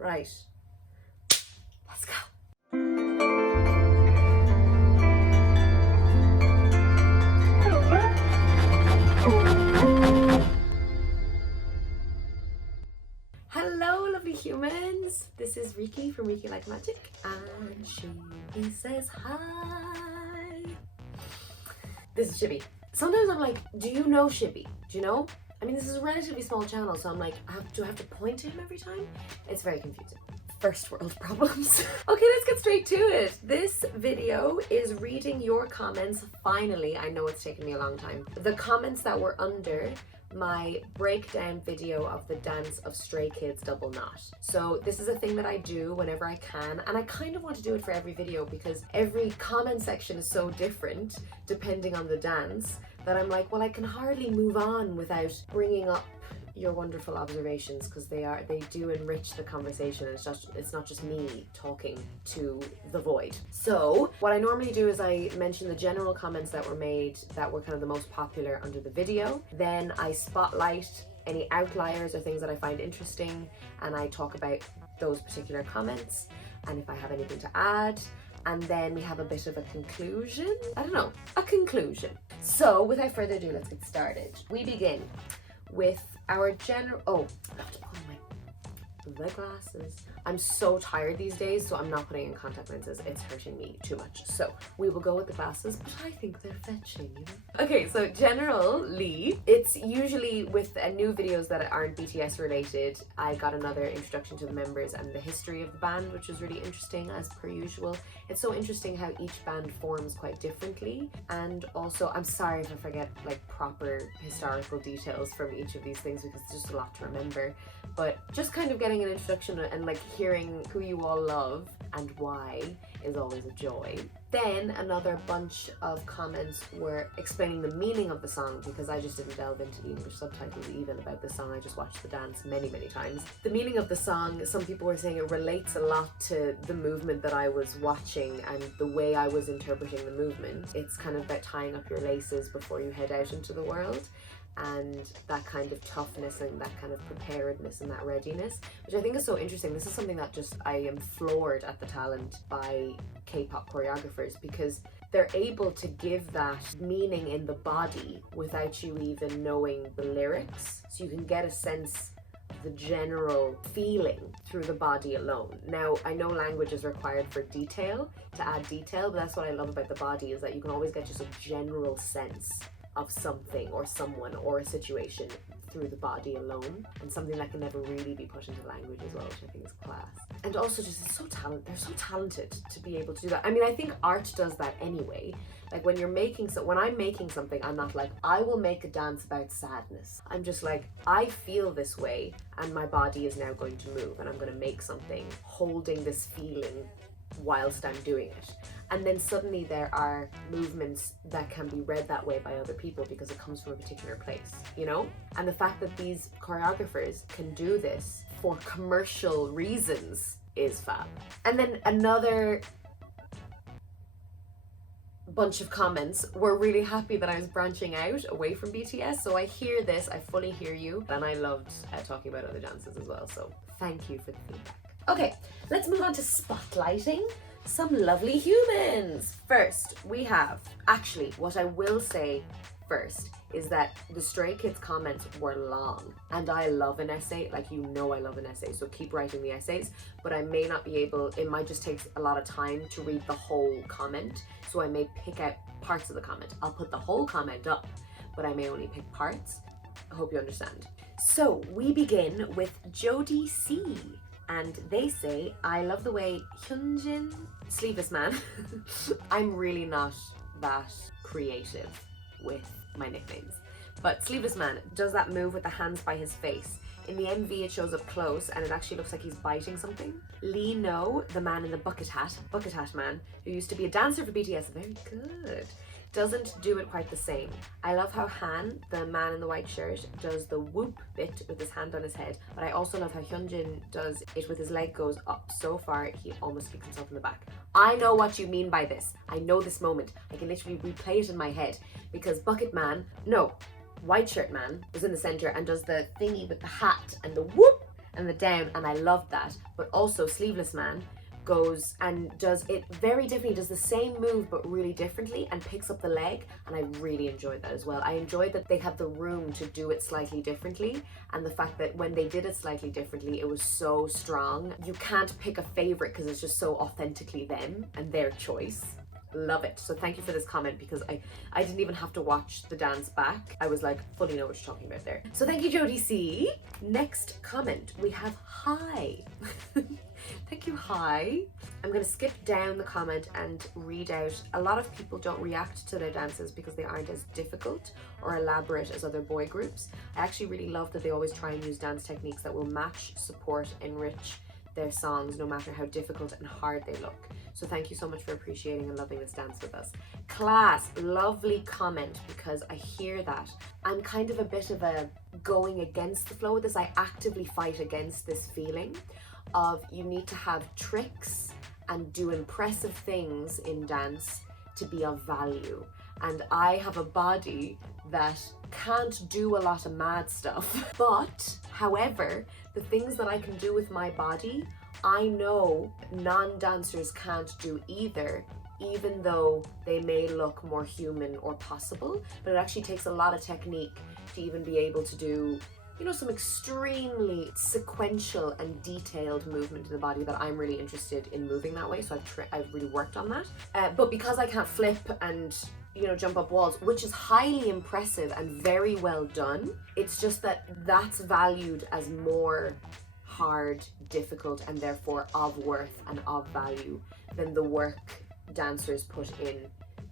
Right. Let's go. Hello, lovely humans. This is Riki from rikilikemagic, and she says hi. This is Shibby. Sometimes I'm like, do you know Shibby? Do you know? I mean, this is a relatively small channel, so I'm like, do I have to point to him every time? It's very confusing. First world problems. Okay, let's get straight to it. This video is reading your comments. Finally, I know it's taken me a long time. The comments that were under my breakdown video of the dance of Stray Kids double knot. So this is a thing that I do whenever I can, and I kind of want to do it for every video because every comment section is so different depending on the dance that I'm like, well, I can hardly move on without bringing up your wonderful observations, because they do enrich the conversation. It's not just me talking to the void. So what I normally do is I mention the general comments that were made that were kind of the most popular under the video. Then I spotlight any outliers or things that I find interesting, and I talk about those particular comments and if I have anything to add. And then we have a bit of a conclusion. I don't know, a conclusion. So without further ado, let's get started. We begin with our general, I have to put on the glasses. I'm so tired these days, so I'm not putting in contact lenses. It's hurting me too much. So we will go with the glasses, but I think they're fetching, you know? Okay, so generally, it's usually with new videos that aren't BTS related. I got another introduction to the members and the history of the band, which was really interesting as per usual. It's so interesting how each band forms quite differently. And also, I'm sorry if I forget like proper historical details from each of these things because it's just a lot to remember. But just kind of getting an introduction and like hearing who you all love and why is always a joy. Then another bunch of comments were explaining the meaning of the song, because I just didn't delve into the English subtitles even about the song. I just watched the dance many times. The meaning of the song, some people were saying it relates a lot to the movement that I was watching and the way I was interpreting the movement. It's kind of about tying up your laces before you head out into the world, and that kind of toughness and that kind of preparedness and that readiness, which I think is so interesting. This is something that just, I am floored at the talent by K-pop choreographers, because they're able to give that meaning in the body without you even knowing the lyrics. So you can get a sense of the general feeling through the body alone. Now, I know language is required for detail, to add detail, but that's what I love about the body, is that you can always get just a general sense of something or someone or a situation through the body alone, and something that can never really be put into language as well, which I think is class. And also just they're so talented to be able to do that. I mean, I think art does that anyway. Like when I'm making something, I'm not like, I will make a dance about sadness. I'm just like, I feel this way and my body is now going to move, and I'm going to make something holding this feeling whilst I'm doing it. And then suddenly there are movements that can be read that way by other people because it comes from a particular place, you know? And the fact that these choreographers can do this for commercial reasons is fab. And then another bunch of comments were really happy that I was branching out away from BTS. So I hear this, I fully hear you, and I loved talking about other dances as well. So thank you for the feedback. Okay, let's move on to spotlighting some lovely humans. First, we have, actually, what I will say first is that the Stray Kids comments were long, and I love an essay, like, you know, I love an essay, so keep writing the essays, but I may not be able, it might just take a lot of time to read the whole comment, so I may pick out parts of the comment. I'll put the whole comment up, but I may only pick parts. I hope you understand. So we begin with Jody C. And they say, I love the way Hyunjin, Sleeveless Man, I'm really not that creative with my nicknames, but Sleeveless Man does that move with the hands by his face. In the MV it shows up close and it actually looks like he's biting something. Lee No, the man in the bucket hat man, who used to be a dancer for BTS, very good, doesn't do it quite the same. I love how Han, the man in the white shirt, does the whoop bit with his hand on his head, but I also love how Hyunjin does it with his leg goes up so far he almost kicks himself in the back. I know what you mean by this. I know this moment. I can literally replay it in my head, because white shirt man was in the center and does the thingy with the hat and the whoop, and the down, and I loved that. But also Sleeveless Man goes and does it very differently, does the same move but really differently, and picks up the leg, and I really enjoyed that as well. I enjoyed that they had the room to do it slightly differently, and the fact that when they did it slightly differently, it was so strong. You can't pick a favorite because it's just so authentically them and their choice. Love it. So thank you for this comment, because I didn't even have to watch the dance back. I was like, fully know what you're talking about there. So thank you, Jodie C. Next comment, we have hi. Thank you, hi. I'm going to skip down the comment and read out. A lot of people don't react to their dances because they aren't as difficult or elaborate as other boy groups. I actually really love that they always try and use dance techniques that will match, support, enrich their songs, no matter how difficult and hard they look. So thank you so much for appreciating and loving this dance with us. Class, lovely comment, because I hear that. I'm kind of a bit of a going against the flow with this. I actively fight against this feeling of you need to have tricks and do impressive things in dance to be of value. And I have a body that can't do a lot of mad stuff. But, however, the things that I can do with my body, I know non-dancers can't do either, even though they may look more human or possible. But it actually takes a lot of technique to even be able to do, you know, some extremely sequential and detailed movement in the body that I'm really interested in moving that way. So I've really worked on that. But because I can't flip and, you know, jump up walls, which is highly impressive and very well done, it's just that that's valued as more hard, difficult, and therefore of worth and of value than the work dancers put in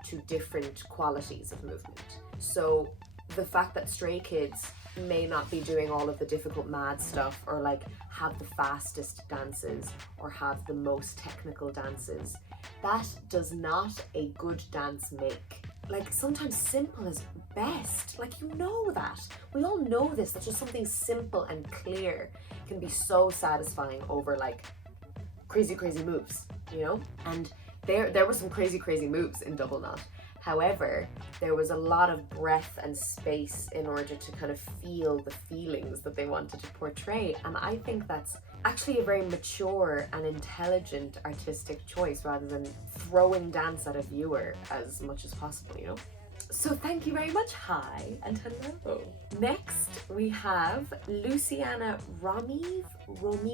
to different qualities of movement. So the fact that Stray Kids may not be doing all of the difficult mad stuff, or like have the fastest dances or have the most technical dances, that does not a good dance make. Like, sometimes simple is best. Like, you know that. We all know this, that just something simple and clear can be so satisfying over like crazy moves, you know? And there were some crazy moves in Double Knot. However, there was a lot of breath and space in order to kind of feel the feelings that they wanted to portray. And I think that's actually a very mature and intelligent artistic choice, rather than throwing dance at a viewer as much as possible, you know? So thank you very much, hi and hello. Next we have Luciana Romiavi.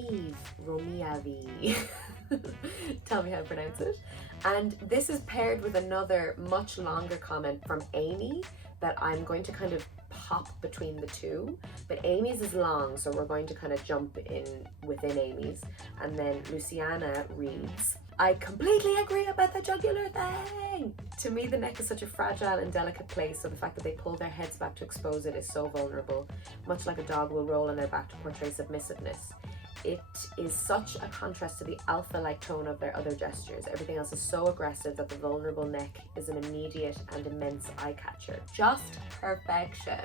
Tell me how to pronounce it. And this is paired with another much longer comment from Amy that I'm going to kind of pop between the two. But Amy's is long, so we're going to kind of jump in within Amy's. And then Luciana reads, I completely agree about the jugular thing. To me, the neck is such a fragile and delicate place, so the fact that they pull their heads back to expose it is so vulnerable, much like a dog will roll on their back to portray submissiveness. It is such a contrast to the alpha-like tone of their other gestures. Everything else is so aggressive that the vulnerable neck is an immediate and immense eye-catcher. Just perfection.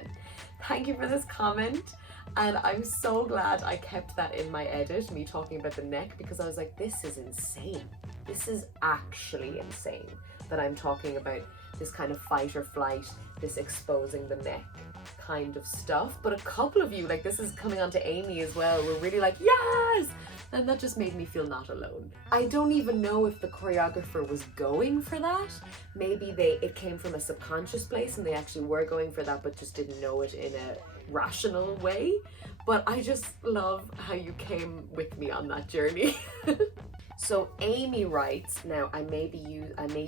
Thank you for this comment. And I'm so glad I kept that in my edit, me talking about the neck, because I was like, this is insane. This is actually insane that I'm talking about this kind of fight or flight, this exposing the neck kind of stuff. But a couple of you, like, this is coming on to Amy as well, were really like, yes! And that just made me feel not alone. I don't even know if the choreographer was going for that. Maybe it came from a subconscious place and they actually were going for that but just didn't know it in a rational way. But I just love how you came with me on that journey. So Amy writes, now I may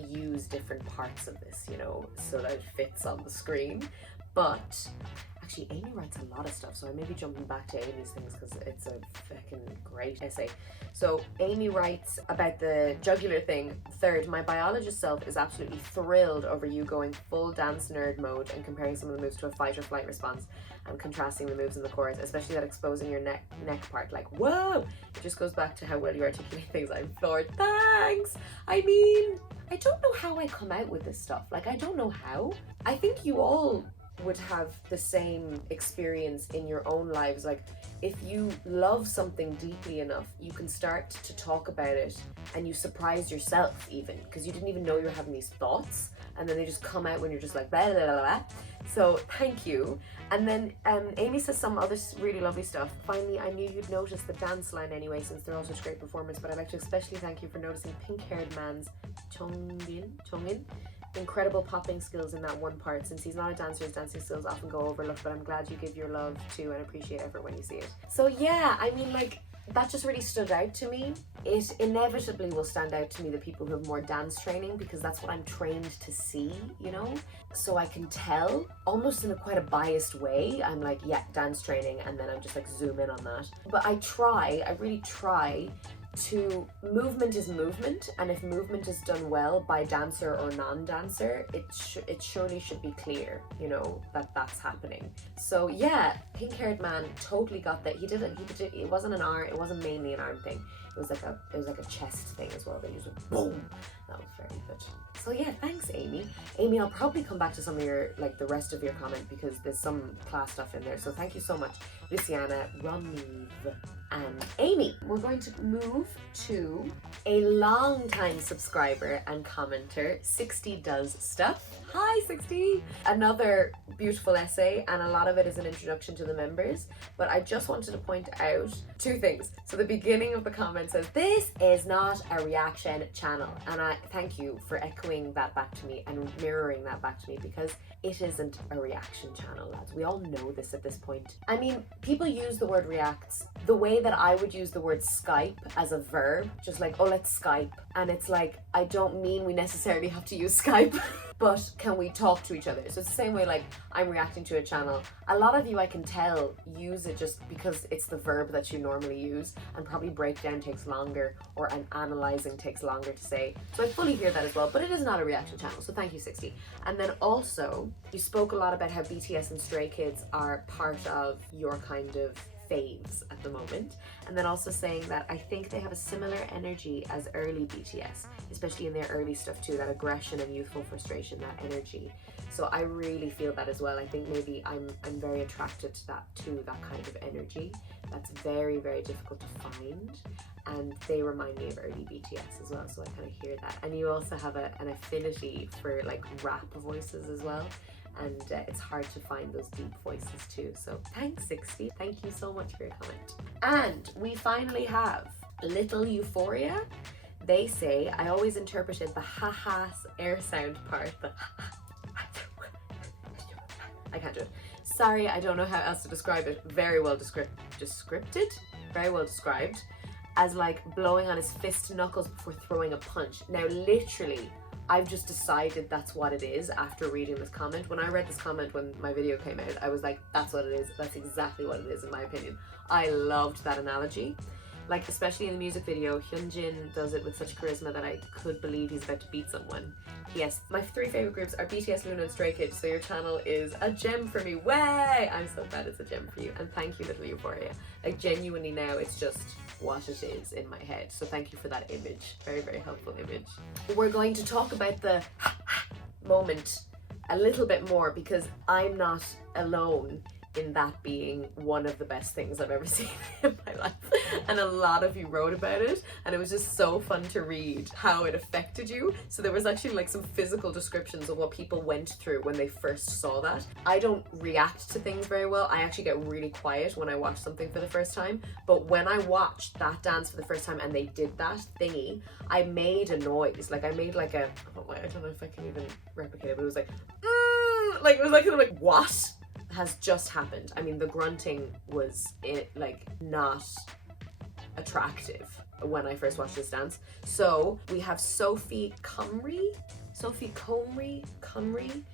use different parts of this, you know, so that it fits on the screen, but actually Amy writes a lot of stuff, so I may be jumping back to Amy's things because it's a fucking great essay. So Amy writes about the jugular thing. Third, my biologist self is absolutely thrilled over you going full dance nerd mode and comparing some of the moves to a fight or flight response and contrasting the moves in the chorus, especially that exposing your neck part. Like, whoa! It just goes back to how well you articulate things. I'm floored. Thanks! I mean, I don't know how I come out with this stuff. Like, I don't know how. I think you all would have the same experience in your own lives. Like, if you love something deeply enough, you can start to talk about it and you surprise yourself even, because you didn't even know you were having these thoughts, and then they just come out when you're just like blah, blah, blah, blah. So thank you. And then Amy says some other really lovely stuff. Finally, I knew you'd notice the dance line anyway, since they're all such great performance, but I'd like to especially thank you for noticing pink-haired man's Chongin. Incredible popping skills in that one part. Since he's not a dancer, his dancing skills often go overlooked, but I'm glad you give your love to and appreciate effort when you see it. So yeah, I mean, like, that just really stood out to me. It inevitably will stand out to me, the people who have more dance training, because that's what I'm trained to see, you know? So I can tell, almost in quite a biased way. I'm like, yeah, dance training, and then I'm just like zoom in on that. But I really try to, movement is movement, and if movement is done well by dancer or non-dancer, it surely should be clear, you know, that that's happening. So yeah, pink-haired man totally got that. He did it. It wasn't an arm. It wasn't mainly an arm thing. It was like a chest thing as well. They used it. Boom. That was very good. So yeah, thanks, Amy. Amy, I'll probably come back to some of your, like, the rest of your comment, because there's some class stuff in there. So thank you so much, Luciana, Roniv, and Amy. We're going to move to a long-time subscriber and commenter, 60 Does Stuff. Hi, 60! Another beautiful essay, and a lot of it is an introduction to the members, but I just wanted to point out two things. So the beginning of the comment says, this is not a reaction channel, and I thank you for echoing that back to me and mirroring that back to me, because it isn't a reaction channel, lads. We all know this at this point. I mean, people use the word reacts the way that I would use the word Skype as a verb, just like, oh, let's Skype. And it's like, I don't mean we necessarily have to use Skype, but can we talk to each other? So it's the same way, like, I'm reacting to a channel. A lot of you, I can tell, use it just because it's the verb that you normally use, and probably breakdown takes longer, or an analyzing takes longer to say. So I fully hear that as well, but it is not a reaction channel, so thank you, 60. And then also, you spoke a lot about how BTS and Stray Kids are part of your kind of faves at the moment, and then also saying that I think they have a similar energy as early BTS, especially in their early stuff too, that aggression and youthful frustration, that energy. So I really feel that as well. I think maybe I'm very attracted to that too, that kind of energy that's very, very difficult to find, and they remind me of early BTS as well, so I kind of hear that. And you also have an affinity for like rap voices as well, and it's hard to find those deep voices too. So thanks, 60. Thank you so much for your comment. And we finally have Little Euphoria. They say, I always interpreted the ha-ha's air sound part, the I can't do it. Sorry, I don't know how else to describe it. Very well very well described, as like blowing on his fist knuckles before throwing a punch. Now, literally, I've just decided that's what it is after reading this comment. When I read this comment when my video came out, I was like, that's what it is. That's exactly what it is, in my opinion. I loved that analogy. Like, especially in the music video, Hyunjin does it with such charisma that I could believe he's about to beat someone. Yes, my three favorite groups are BTS, Luna, and Stray Kids, so your channel is a gem for me. Way! I'm so glad it's a gem for you, and thank you, Little Euphoria. Like, genuinely now, it's just what it is in my head, so thank you for that image. Very, very helpful image. We're going to talk about the moment a little bit more, because I'm not alone in that being one of the best things I've ever seen in my life, and a lot of you wrote about it, and it was just so fun to read how it affected you. So there was actually like some physical descriptions of what people went through when they first saw that. I don't react to things very well. I actually get really quiet when I watch something for the first time, but when I watched that dance for the first time and they did that thingy, I made a noise. Like, I made like a, I don't know if I can even replicate it, but it was like, like, it was like what has just happened? I mean, the grunting was not attractive when I first watched this dance. So we have Sophie Cumry.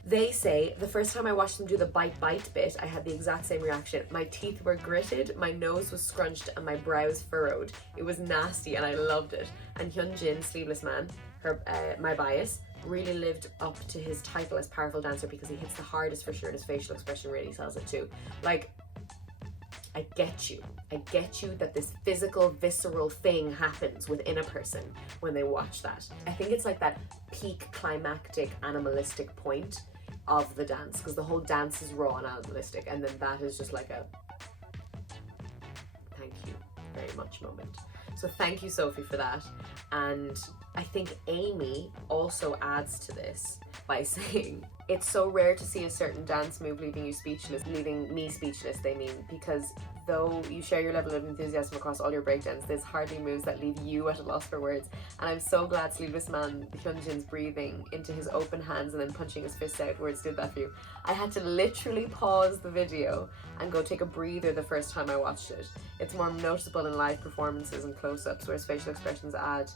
They say, the first time I watched them do the bite bit, I had the exact same reaction. My teeth were gritted, my nose was scrunched, and my brows furrowed. It was nasty and I loved it. And Hyunjin, Sleeveless Man, my bias, really lived up to his title as powerful dancer, because he hits the hardest for sure, and his facial expression really sells it too. Like, I get you that this physical, visceral thing happens within a person when they watch that. I think it's like that peak climactic animalistic point of the dance, because the whole dance is raw and animalistic, and then that is just like a thank you very much moment. So thank you, Sophie, for that. And I think Amy also adds to this by saying, it's so rare to see a certain dance move leaving me speechless, they mean, because though you share your level of enthusiasm across all your breakdowns, there's hardly moves that leave you at a loss for words. And I'm so glad Sleeveless Man Hyunjin's breathing into his open hands and then punching his fists outwards did that for you. I had to literally pause the video and go take a breather the first time I watched it. It's more noticeable in live performances and close-ups, where his facial expressions add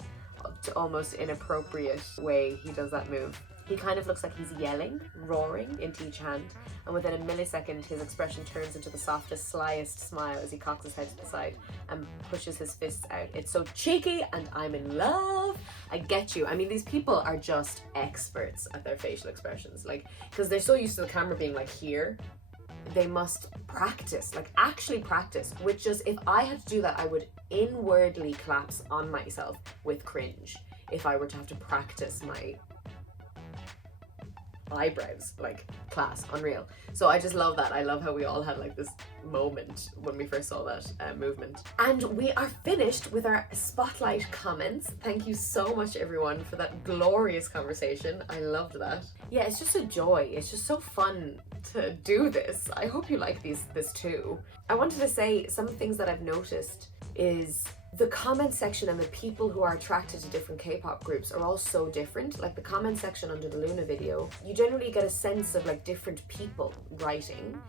to almost inappropriate way he does that move. He kind of looks like he's yelling, roaring into each hand, and within a millisecond his expression turns into the softest, slyest smile as he cocks his head to the side and pushes his fists out. It's so cheeky and I'm in love. I get you. I mean, these people are just experts at their facial expressions, like, because they're so used to the camera being like here. They must practice, like actually practice, which just, if I had to do that, I would inwardly collapse on myself with cringe if I were to have to practice my eyebrows, like class, unreal. So I just love that. I love how we all had like this moment when we first saw that movement. And we are finished with our spotlight comments. Thank you so much everyone for that glorious conversation. I loved that. Yeah, it's just a joy. It's just so fun to do this. I hope you like this too. I wanted to say some things that I've noticed is the comment section and the people who are attracted to different K-pop groups are all so different. Like the comment section under the Luna video, you generally get a sense of like different people writing,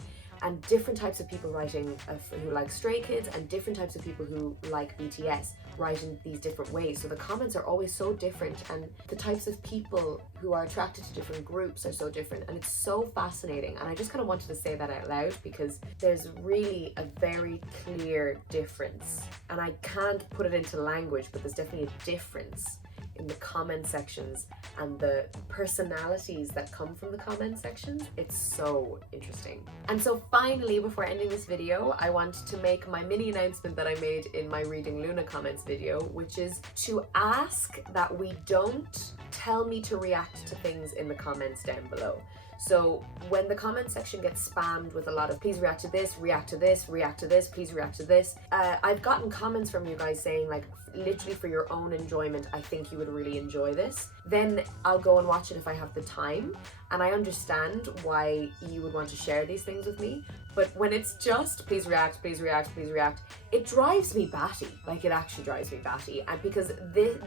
and different types of people writing who like Stray Kids, and different types of people who like BTS write in these different ways. So the comments are always so different, and the types of people who are attracted to different groups are so different, and it's so fascinating. And I just kind of wanted to say that out loud because there's really a very clear difference, and I can't put it into language, but there's definitely a difference in the comment sections and the personalities that come from the comment sections. It's so interesting. And so finally, before ending this video, I want to make my mini announcement that I made in my Reading Luna comments video, which is to ask that we don't tell me to react to things in the comments down below. So when the comment section gets spammed with a lot of please react to this, react to this, react to this, please react to this, I've gotten comments from you guys saying like, literally for your own enjoyment, I think you would really enjoy this. Then I'll go and watch it if I have the time. And I understand why you would want to share these things with me. But when it's just please react, please react, please react, it drives me batty. Like it actually drives me batty. And because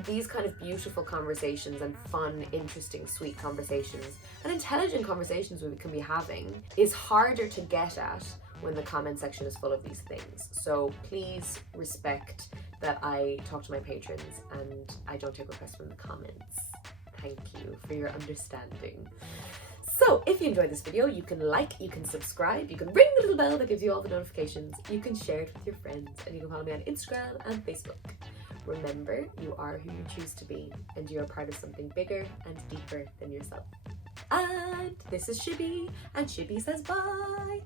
these kind of beautiful conversations and fun, interesting, sweet conversations and intelligent conversations we can be having is harder to get at when the comment section is full of these things. So please respect that I talk to my patrons and I don't take requests from the comments. Thank you for your understanding. So if you enjoyed this video, you can like, you can subscribe, you can ring the little bell that gives you all the notifications, you can share it with your friends, and you can follow me on Instagram and Facebook. Remember, you are who you choose to be, and you are part of something bigger and deeper than yourself. And this is Shibby, and Shibby says bye.